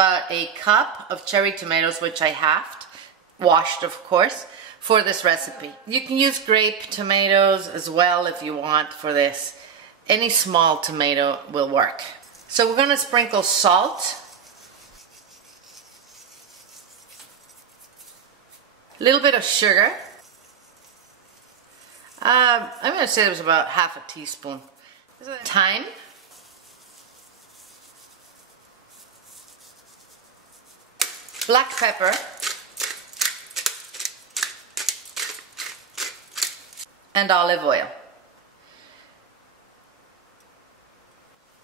about a cup of cherry tomatoes, which I halved, washed of course, for this recipe. You can use grape tomatoes as well if you want for this. Any small tomato will work. So we're going to sprinkle salt, a little bit of sugar. I'm going to say it was about half a teaspoon. Thyme. Black pepper. And olive oil.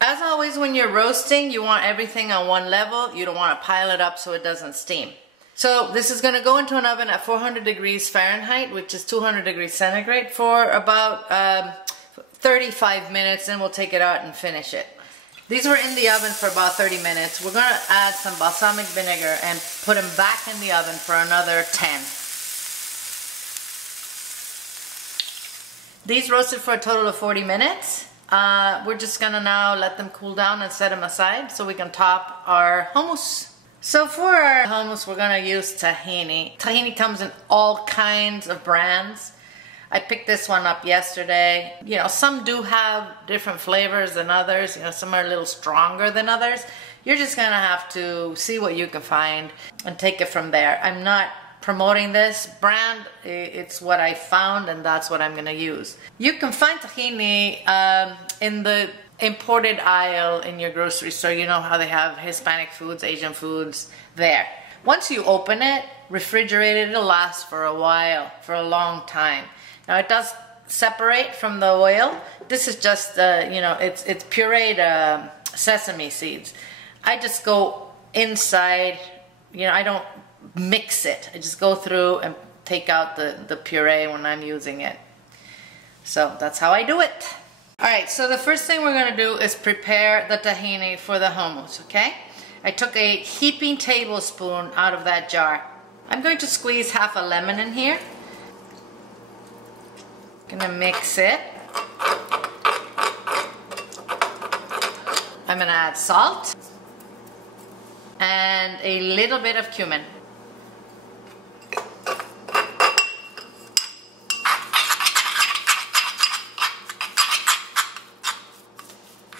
As always, when you're roasting, you want everything on one level. You don't want to pile it up so it doesn't steam. So this is going to go into an oven at 400 degrees Fahrenheit, which is 200 degrees centigrade, for about 35 minutes, and we'll take it out and finish it. These were in the oven for about 30 minutes. We're going to add some balsamic vinegar and put them back in the oven for another 10. These roasted for a total of 40 minutes. We're just going to now let them cool down and set them aside so we can top our hummus. So for our hummus, we're going to use tahini. Tahini comes in all kinds of brands. I picked this one up yesterday. You know, some do have different flavors than others. You know, some are a little stronger than others. You're just going to have to see what you can find and take it from there. I'm not promoting this brand. It's what I found, and that's what I'm going to use. You can find tahini in the imported aisle in your grocery store. You know how they have Hispanic foods, Asian foods there. Once you open it, refrigerate it, it'll last for a while, for a long time. Now it does separate from the oil. This is just, you know, it's pureed sesame seeds. I just go inside, you know, I don't mix it. I just go through and take out the puree when I'm using it. So that's how I do it. Alright, so the first thing we're going to do is prepare the tahini for the hummus, okay? I took a heaping tablespoon out of that jar. I'm going to squeeze half a lemon in here. Gonna mix it. I'm gonna add salt and a little bit of cumin.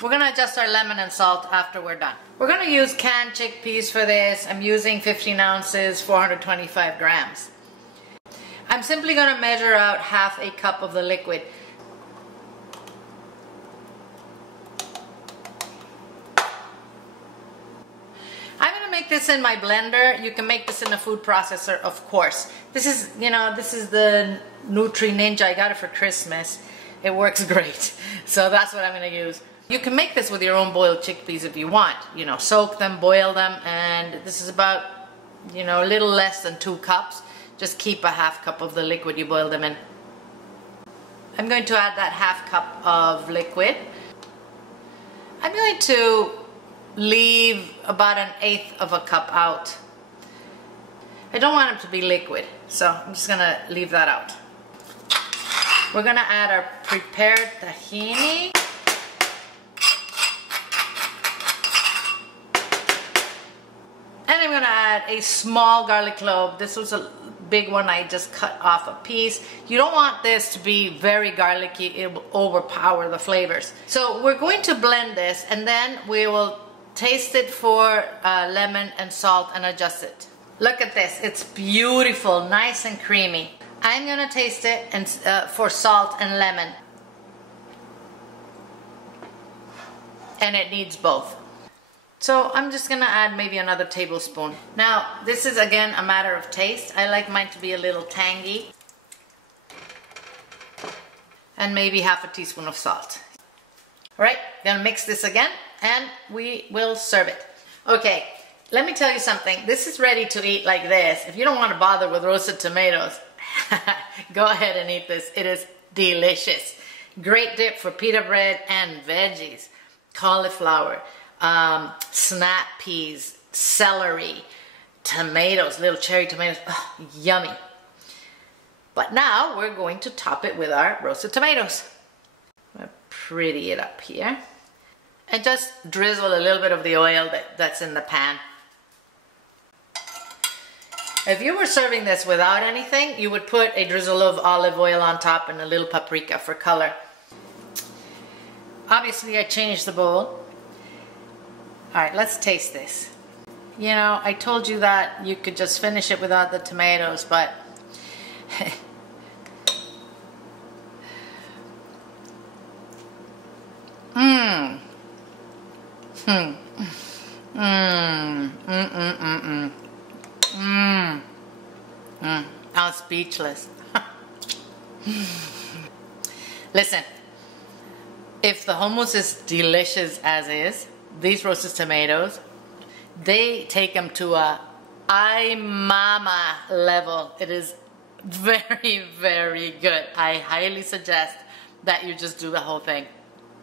We're gonna adjust our lemon and salt after we're done. We're gonna use canned chickpeas for this. I'm using 15 ounces, 425 grams. I'm simply going to measure out half a cup of the liquid. I'm going to make this in my blender. You can make this in a food processor, of course. This is, you know, this is the Nutri Ninja. I got it for Christmas. It works great. So that's what I'm going to use. You can make this with your own boiled chickpeas if you want. You know, soak them, boil them, and this is about, you know, a little less than 2 cups. Just keep a half cup of the liquid you boil them in. I'm going to add that half cup of liquid. I'm going to leave about 1/8 of a cup out. I don't want them to be liquid, so I'm just going to leave that out. We're going to add our prepared tahini. And I'm going to add a small garlic clove. This was a big one. I just cut off a piece. You don't want this to be very garlicky. It will overpower the flavors. So we're going to blend this, and then we will taste it for lemon and salt and adjust it. Look at this. It's beautiful, nice and creamy. I'm going to taste it and for salt and lemon. And it needs both. So I'm just going to add maybe another tablespoon. Now, this is again a matter of taste. I like mine to be a little tangy. And maybe half a teaspoon of salt. Alright, gonna mix this again and we will serve it. Okay, let me tell you something. This is ready to eat like this. If you don't want to bother with roasted tomatoes, go ahead and eat this. It is delicious. Great dip for pita bread and veggies. Cauliflower. Snap peas, celery, tomatoes, little cherry tomatoes, yummy. But now we're going to top it with our roasted tomatoes. I'm going to pretty it up here and just drizzle a little bit of the oil that's in the pan. If you were serving this without anything, you would put a drizzle of olive oil on top and a little paprika for color. Obviously, I changed the bowl. All right, let's taste this. You know, I told you that you could just finish it without the tomatoes, but I'm speechless. Listen, if the hummus is delicious as is, these roasted tomatoes, they take them to a ay mama level. It is very, very good. I highly suggest that you just do the whole thing.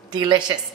Delicious.